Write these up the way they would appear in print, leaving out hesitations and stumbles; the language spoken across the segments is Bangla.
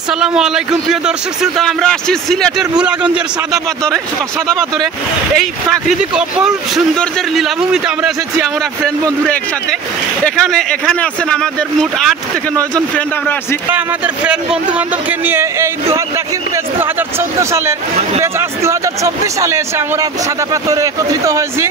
আসসালামু আলাইকুম প্রিয় দর্শক শ্রোতা, আমরা আসছি সিলেটের ভোলাগঞ্জের সাদা পাথরে এই প্রাকৃতিক অপরূপ সৌন্দর্যের লীলাভূমিতে আমরা এসেছি। আমরা ফ্রেন্ড বন্ধুরা একসাথে এখানে আছেন আমাদের মোট 8 থেকে 9 জন ফ্রেন্ড। আমরা আসছি আমাদের ফ্রেন্ড বন্ধু বান্ধবকে নিয়ে এই 2014 সালের ব্যাচ আজ 2024 সালে এসে আমরা সাদা পাথরে একত্রিত হয়েছি।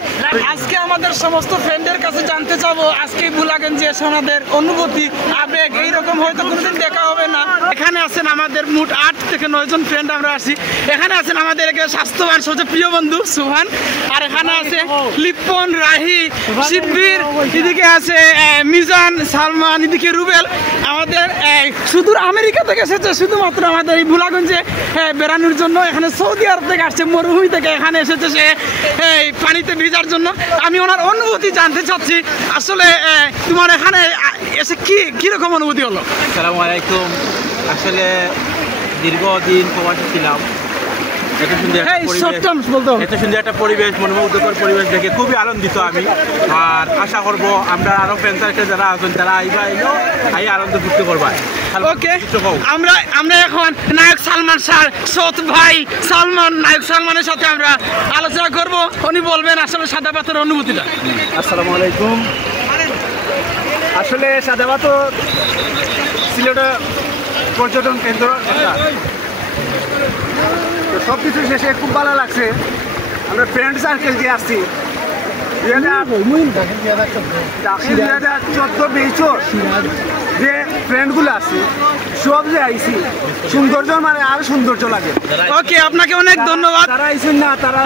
আজকে আমাদের সমস্ত ফ্রেন্ডের কাছে জানতে চাবো আজকে ভোলাগঞ্জে এসে আমাদের অনুভূতি, আবেগ, এইরকম হয়তো কোনোদিন দেখা হবে না। এখানে আছেন আমাদের মোট 8 থেকে 9 জন ফ্রেন্ড। আমরা আসছি এখানে আছেন আমাদের স্বাস্থ্যবান সবচেয়ে প্রিয় বন্ধু সুহান, আর এখানে আছে লিপন, রাহি, শিববীর, এদিকে আছে মিজান, সালমান, এদিকে রুবেল। আমাদের সুদূর আমেরিকা থেকে এসেছে শুধুমাত্র আমাদের এই ভোলাগঞ্জে বেড়ানোর জন্য। এখানে সৌদি আরব থেকে আসছে, মরুভূমি থেকে এখানে এসেছে সে পানিতে ভিজার জন্য। আমি ওনার অনুভূতি জানতে চাচ্ছি, আসলে তোমার এখানে এসে কিরকম অনুভূতি হলো? আসসালামু আলাইকুম। আসলে দীর্ঘদিন প্রবাসী ছিলাম, এত সুন্দর একটা পরিবেশ, মনোমুগ্ধকর পরিবেশ দেখে খুবই আনন্দিত আমি। আর আশা করব আমরা আরো ফ্রেন্ডসার্কেল যারা আছেন তারা আই আনন্দ ফুর্তি করবা। ওকে, আমরা এখন নায়ক সালমান স্যার, সৎ ভাই সালমান, নায়ক সালমানের সাথে আমরা আলোচনা করব। উনি বলবেন আসলে সাদা পাথরের অনুভূতিটা। আসসালামু আলাইকুম। আসলে সাদা পাথর সিলেটের পর্যটন কেন্দ্র, সব কিছু শেষে খুব ভালো লাগছে। আমরা ফ্রেন্ড সার্কেল দিয়ে আসছি 2014-20 যে ফ্রেন্ডগুলো আছে সব যে আইসি, সৌন্দর্য মানে আরো সৌন্দর্য লাগে। ওকে, আপনাকে অনেক ধন্যবাদ। তারা আইসেন না, তারা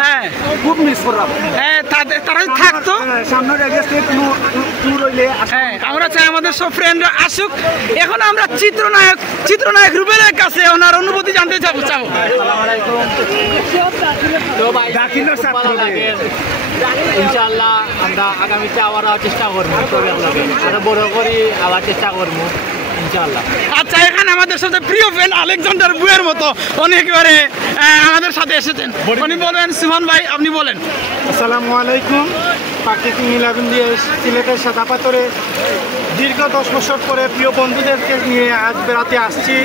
খুব মিস করলাম। তারা থাকতো সামনের ট্যুর হইলে আমরা চাই আমাদের সব ফ্রেন্ডরা আসুক। এখন আমরা চিত্রনায়ক রুবেলের কাছে ওনার অনুভূতি জানতে চাবো। ইনশাআল্লাহ আমরা আগামীতে আবার চেষ্টা করবো, আরো বড় করে আবার চেষ্টা করবো ইনশাআল্লাহ। আচ্ছা, এখানে আমাদের সাথে প্রিয় ফ্রেন্ড আলেকজান্ডার বুয়ের মতো অনেকবারে আমাদের সাথে এসেছেন। উনি বলবেন, সুহান ভাই আপনি বলেন। আসসালামু আলাইকুম। প্রাকৃতিক নীলাভূমি সিলেটের সাদা পাথরে দীর্ঘ 10 বছর পরে প্রিয় বন্ধুদেরকে নিয়ে আজ বেড়াতে আসছি।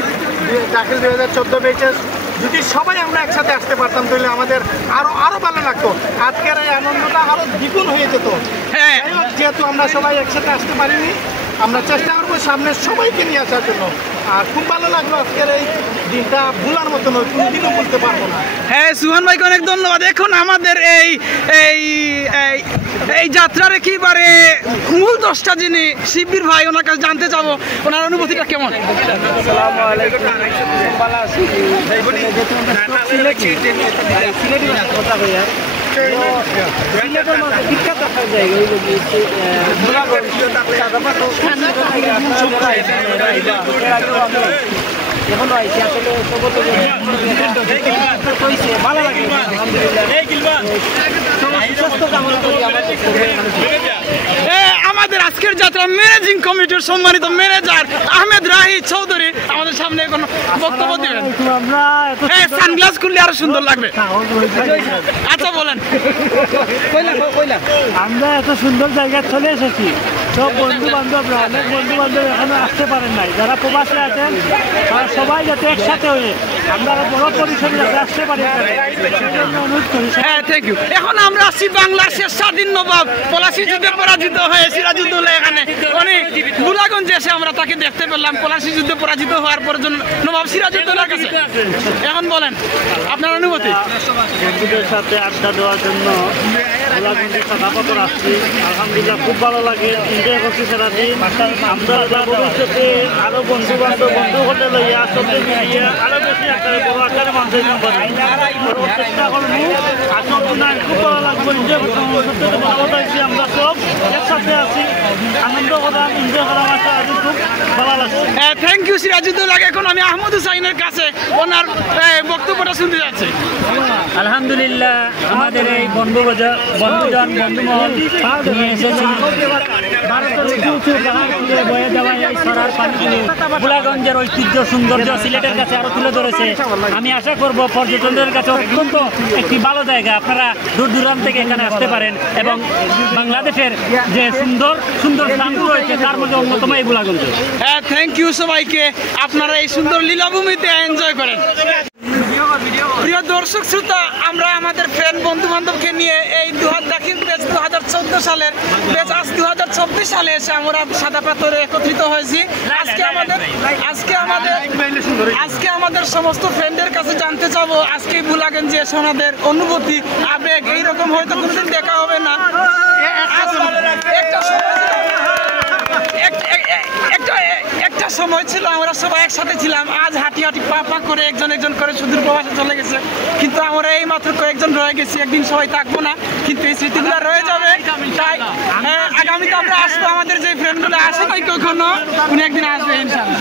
দাখিল 2014 ব্যাচের যদি সবাই আমরা একসাথে আসতে পারতাম তাহলে আমাদের আরো ভালো লাগতো। আজকের এই আনন্দটা আরো দ্বিগুণ হয়ে যেত। হ্যাঁ, যেহেতু আমরা সবাই একসাথে আসতে পারিনি, আমরা চেষ্টা করবো সামনে সবাইকে নিয়ে আসার জন্য। আর খুব ভালো লাগলো আজকের এই দিনটা, ভুলার মতো নয়, কোনোদিনও বলতে পারবো না। হ্যাঁ, সুহান ভাইকে অনেক ধন্যবাদ। এখন আমাদের এই যাত্রার একেবারে মূল দশটা যিনি শিববীর ভাই, ওনার কাছে জানতে চাবো ওনার অনুভূতিটা কেমন। এখনো আইসি আসলে ভালো লাগে। আমাদের আজকের যাত্রা ম্যানেজিং কমিটির সম্মানিত ম্যানেজার আহমেদ রাহি চৌধুরী আমাদের সামনে কোনো বক্তব্য দেবেন। সানগ্লাস খুললে আরো সুন্দর লাগবে। আচ্ছা বলেন। আমরা এত সুন্দর জায়গায় চলে এসেছি, সব বন্ধু বান্ধবরা, অনেক বন্ধু বান্ধব এখনো আসতে পারেন নাই, যারা প্রবাসে আছেন তারা সবাই যাতে একসাথে হয়ে আমরা বড় পরিসরে যাতে আসতে পারি অনুরোধ করি। হ্যাঁ, থ্যাংক ইউ। এখন আমরা আসছি বাংলাদেশের স্বাধীন নবাব পলাশী যুদ্ধে পরাজিত হয়ে সিরাজউদ্দৌলা, এখানে অনেক ভোলাগঞ্জে এসে আমরা তাকে দেখতে পেলাম পলাশী যুদ্ধে পরাজিত হওয়ার পর জন্য নবাব সিরাজউদ্দৌলার কাছে। এখন বলেন আপনার অনুভূতি। বন্ধুদের সাথে আড্ডা দেওয়ার জন্য ভোলাগঞ্জের সাদা পাথর আসছি, আলহামদুলিল্লাহ খুব ভালো লাগে, এনজয় করছি সারাদিন। আমরা ভবিষ্যতে আরো বন্ধু বান্ধব বন্ধু হতে লইয়া সত্যি মিলিয়ে আরো বেশি আকারে বড় আকারে মানুষের চেষ্টা করবো। আসল খুব ভালো লাগবে, এনজয় করতাম। সত্যি ভালো লাগছে, আমরা সব একসাথে আছি, আনন্দ করাম, এনজয় করাম, আসা আজ খুব ভালো লাগছে। Thank you Sirajuddaula. এখন আমি আহমদ হুসাইনের কাছে ওনার বক্তব্যটা শুনতে যাচ্ছি। আলহামদুলিল্লাহ, আমাদের এই বন্ধুজন বন্ধুমহল নিয়ে এসেছি ভোলাগঞ্জের ঐতিহ্য সৌন্দর্য সিলেটের কাছে আরো তুলে ধরেছে। আমি আশা করব পর্যটকদের কাছে অত্যন্ত একটি ভালো জায়গা, আপনারা দূর দূরান্ত থেকে এখানে আসতে পারেন এবং বাংলাদেশের যে সুন্দর সুন্দর স্থানগুলো রয়েছে তার মধ্যে অন্যতম এই ভোলাগঞ্জ। হ্যাঁ, থ্যাংক ইউ সবাইকে, আপনারা এই সুন্দর লীলাভূমিতে এনজয় করেন। প্রিয় দর্শক শ্রোতা, আমরা আমাদের ফ্রেন্ড বন্ধু বান্ধবকে নিয়ে এই 2014 সালের বেচ আজ 2024 সালে এসে আমরা সাদা পাথরে একত্রিত হয়েছি। আজকে আমাদের সমস্ত ফ্রেন্ডের কাছে জানতে চাবো আজকে ভোলাগঞ্জে এসে ওনাদের অনুভূতি, আবেগ, এইরকম হয়তো কোনোদিন দেখা হবে না। একটা সময় ছিল আমরা সবাই একসাথে ছিলাম, আজ হাঁটি হাঁটি পা পা করে একজন করে সুদূর প্রবাসে চলে গেছে, কিন্তু আমরা এই মাত্র কয়েকজন রয়ে গেছি। একদিন সবাই থাকবো না, কিন্তু এই স্মৃতিগুলো রয়ে যাবে। তাই আগামীতে আমরা আসবো, আমাদের যে ফ্রেন্ডগুলো আসে নাই কখনো, উনি একদিন আসবে ইনশাআল্লাহ।